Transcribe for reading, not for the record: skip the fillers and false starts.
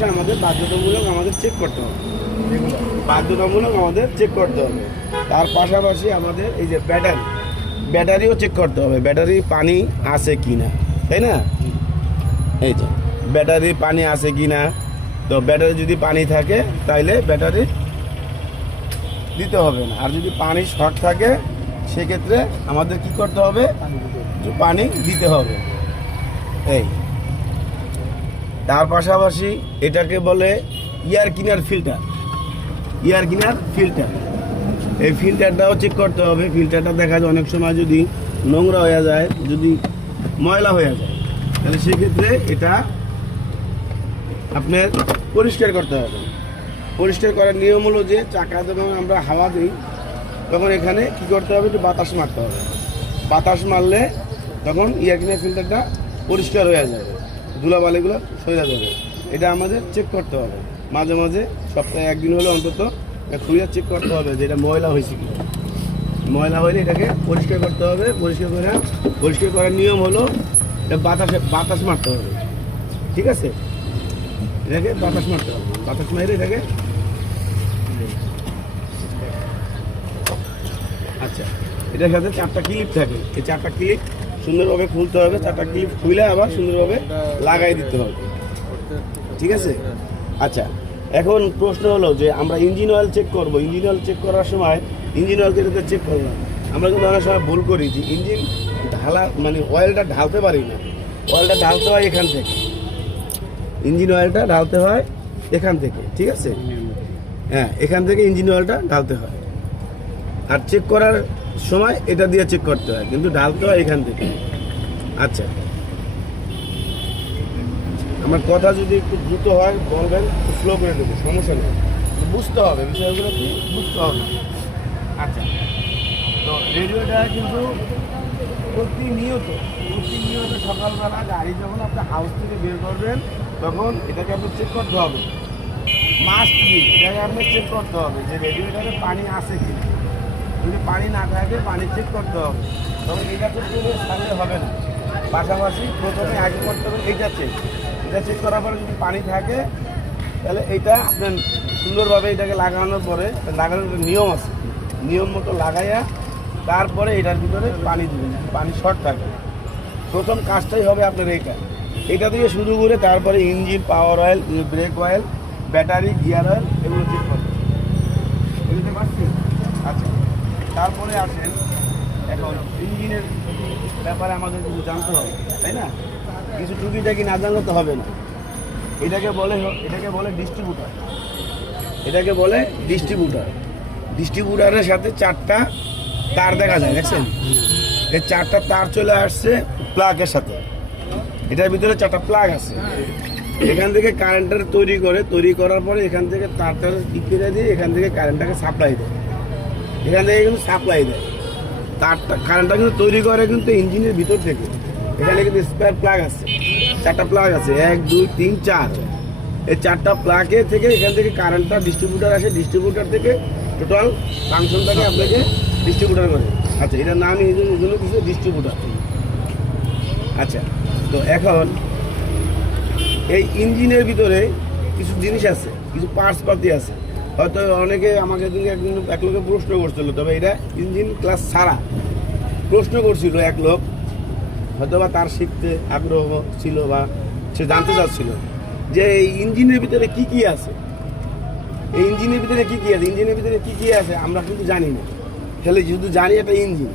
জিনিস আমাদের বাধ্যতামূলক আমাদের চেক করতে হবে, এগুলো বাধ্যতামূলক আমাদের চেক করতে হবে। তার পাশাপাশি আমাদের এই যে ব্যাটারিও চেক করতে হবে, ব্যাটারি পানি আছে কি না, তাই না? এই যে ব্যাটারি পানি আছে কি না, তো ব্যাটারি যদি পানি থাকে তাইলে ব্যাটারি দিতে হবে না, আর যদি পানি শর্ট থাকে সেক্ষেত্রে আমাদের কি করতে হবে, পানি দিতে হবে। এই তার পাশাপাশি এটাকে বলে এয়ার ক্লিনার ফিল্টার। এই ফিল্টারটাও চেক করতে হবে। ফিল্টারটা দেখা যায় অনেক সময় যদি নোংরা হয়ে যায়, যদি ময়লা হয়ে যায়, তাহলে সেক্ষেত্রে এটা আপনার পরিষ্কার করতে হবে। পরিষ্কার করার নিয়ম হলো যে চাকা যখন আমরা হাওয়া দিই তখন এখানে কি করতে হবে, একটু বাতাস মারতে হবে। বাতাস মারলে তখন এয়ার ক্লিনার ফিল্টারটা পরিষ্কার হয়ে যাবে, ধুলাবালিগুলো সরে যাবে। এটা আমাদের চেক করতে হবে মাঝে মাঝে, সপ্তাহে একদিন হলে অন্তত খুঁজে চেক করতে হবে যে এটা ময়লা হয়েছে কি। ময়লা হলে এটাকে পরিষ্কার করতে হবে। পরিষ্কার করার নিয়ম হলো বাতাস মারতে হবে, ঠিক আছে? এটাকে বাতাস মারতে হবে, বাতাস মারে এটাকে। আচ্ছা, এটার সাথে 4টা ক্লিপ থাকে, এই 4টা ক্লিপ সুন্দরভাবে খুলতে হবে। 4টা ক্লিপ খুলে আবার সুন্দরভাবে লাগাই দিতে হবে, ঠিক আছে? আচ্ছা, এখন প্রশ্ন হলো যে আমরা ইঞ্জিন অয়েল চেক করবো। ইঞ্জিন অয়েল চেক করার সময় ইঞ্জিন অয়েল যেটাতে চেক করলাম, আমরা কিন্তু অনেক সময় ভুল করি যে ইঞ্জিন ঢালা মানে অয়েলটা ঢালতে পারি না। অয়েলটা ঢালতে হয় এখান থেকে, ইঞ্জিন অয়েলটা ঢালতে হয় এখান থেকে, ঠিক আছে? হ্যাঁ, এখান থেকে ইঞ্জিন অয়েলটা ঢালতে হয়। আর চেক করার সময় এটা দিয়ে চেক করতে হয়, কিন্তু ঢালতে হয় এখান থেকে। আচ্ছা, আমার কথা যদি একটু দ্রুত হয় বলবেন, একটু স্লো করে দেবো, সমস্যা নেই। বুঝতে হবে বিষয়গুলো, কি বুঝতে হবে। আচ্ছা, তো রেডিওটা কিন্তু প্রতিনিয়ত সকালবেলা গাড়ি যখন আপনি হাউস থেকে বের করবেন তখন এটাকে আপনি চেক করতে হবে, মাস্ট বি। এটাকে আপনি চেক করতে হবে যে রেডিওটারে পানি আছে কি। যদি পানি না থাকে পানি চেক করতে হবে, তখন এটা চেক করে সামনে হবে না। পাশাপাশি প্রথমে আগে করতে হবে এটা চেক করার পরে যদি পানি থাকে তাহলে এইটা আপনার সুন্দরভাবে এটাকে লাগানোর পরে, লাগানোর নিয়ম আছে, নিয়ম মতো লাগাইয়া তারপরে এটার ভিতরে পানি দিবেন। পানি শর্ট থাকে, প্রথম কাজটাই হবে আপনার এটা দিয়ে শুরু করে তারপরে ইঞ্জিন, পাওয়ার oil, break oil, battery, gear oil এগুলো চেক করবেন, বুঝতে পারছি? আচ্ছা, তারপরে আসেন এখন ইঞ্জিনের ব্যাপারে আমাদের কিছু জানতে হবে, তাই না? কিছু টুকিটাকি না জানলে তো হবে না। এটাকে বলে ডিস্ট্রিবিউটারের সাথে 4টা তার দেখা যায়, দেখছেন? এই 4টা তার চলে আসছে প্লাগের সাথে। এটার ভিতরে 4টা প্লাগ আছে। এখান থেকে কারেন্টটা তৈরি করার পরে এখান থেকে তারটা টিকিয়ে দিয়ে এখান থেকে কারেন্টটাকে সাপ্লাই দেয়। এখান থেকে কিন্তু সাপ্লাই দেয় তারটা, কারেন্টটা কিন্তু তৈরি করে কিন্তু ইঞ্জিনের ভিতর থেকে। এখানে কিন্তু স্পেয়ার প্লাগ আছে, 4টা প্লাগ আছে, 1 2 3 4। এই 4টা প্লাগে থেকে এখান থেকে কারেন্টটা ডিস্ট্রিবিউটার আসে, ডিস্ট্রিবিউটার থেকে টোটাল ফাংশনটাকে আপনাকে ডিস্ট্রিবিউটার করে। আচ্ছা, এটার নাম এই জন্য কিছু ডিস্ট্রিবিউটার। আচ্ছা, তো এখন এই ইঞ্জিনের ভিতরে কিছু জিনিস আছে, কিছু পার্টস পাতি আছে। হয়তো অনেকে আমাকে এক লোকে প্রশ্ন করছিল, তবে এটা ইঞ্জিন ক্লাস ছাড়া প্রশ্ন করছিল এক লোক, হয়তো বা তার শিখতে আগ্রহ ছিল বা সে জানতে চাচ্ছিল যে এই ইঞ্জিনের ভিতরে কি কি আছে। ইঞ্জিনের ভিতরে কি কি আছে আমরা কিন্তু জানি না, খালি শুধু জানি একটা ইঞ্জিন।